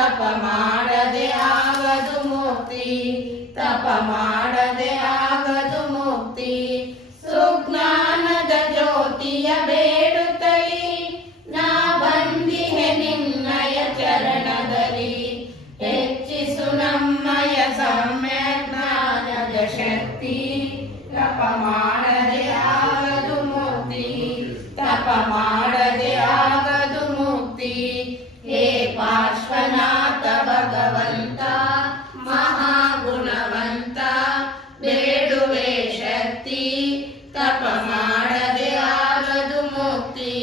ತಪ ಮಾಡದೆ ಆಗದು ಮುಕ್ತಿ, ತಪ ಮಾಡದೆ ಆಗದು ಮುಕ್ತಿ. ಸುಜ್ಞಾನದ ಜ್ಯೋತಿಯ ಬೇಡುತ್ತಲಿ ನಾ ಬಂದಿಹೆ ನಿನ್ನಯ ಚರಣದಲ್ಲಿ. ಹೆಚ್ಚಿಸು ನಮ್ಮಯ ಸಮ್ಯಕ್ ಜ್ಞಾನದ ಶಕ್ತಿ, ತಪ ಮಾಡದೆ ಆಗದು ಮುಕ್ತಿ, ತಪ ಮಾಡದೆ ಆಗದು ಮುಕ್ತಿ. ಹೇ ಪಾರ್ಶ್ವನಾಥ ಭಗವಂತ ಮಹಾಗುಣವಂತ, ಬೇಡುವೆ ಶಕ್ತಿ, ತಪ ಮಾಡದೆ ಆಗದು ಮುಕ್ತಿ,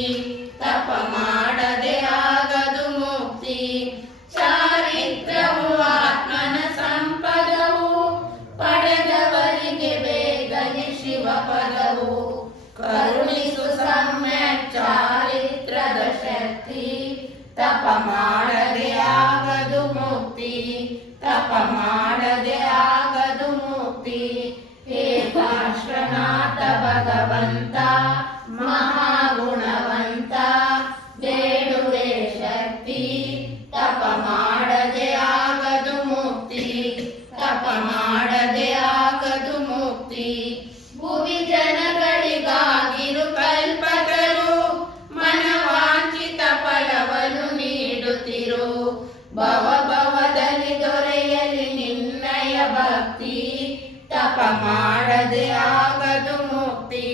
ತಪ ಮಾಡದೆ ಆಗದು ಮುಕ್ತಿ. ಚಾರಿತ್ರವು ಆತ್ಮನ ಸಂಪದವು, ಪಡೆದವರಿಗೆ ಬೇಗನೆ ಶಿವ ಪದವು. ಕರುಣಿಸು ಸಮ್ಯಕ್ ಚಾರಿತ್ರದ ಶಕ್ತಿ, ತಪ ಮಾಡದೆ ಆಗದು ಮುಕ್ತಿ, ತಪ ಮಾಡದೆ ಆಗದು ಮುಕ್ತಿ. ಹೇ ಪಾರ್ಶ್ವನಾಥ ಭಗವಂತ ಮಹಾಗುಣವಂತ, ಬೇಡುವೆ ಶಕ್ತಿ, ತಪ ಮಾಡದೆ ಆಗದು ಮುಕ್ತಿ, ತಪ ಮಾಡದೆ ಆಗದು ಮುಕ್ತಿ. ಭುವಿ ಜನಗಳಿಗಾಗಿರು ಕಲ್ಪತರು, ಮನವಾಂಚಿತ ಫಲವನ್ನು ನೀಡುತ್ತಿರು. ಭವ ಭವದಲ್ಲಿ ದೊರೆಯಲಿ ನಿನ್ನಯ ಭಕ್ತಿ, ತಪ ಮಾಡದೆ ಆಗದು ಮುಕ್ತಿ,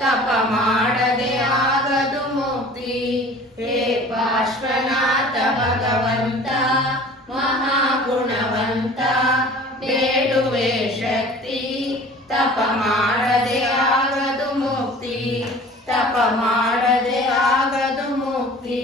ತಪ ಮಾಡದೆ ಆಗದು ಮುಕ್ತಿ. ಹೇ ಪಾರ್ಶ್ವನಾಥ ಭಗವಂತ ಮಹಾಗುಣವಂತ, ಬೇಡುವೆ ಶಕ್ತಿ, ತಪ ಮಾಡದೆ ಆಗದು ಮುಕ್ತಿ, ತಪ ಮಾಡದೆ ಆಗದು ಮುಕ್ತಿ.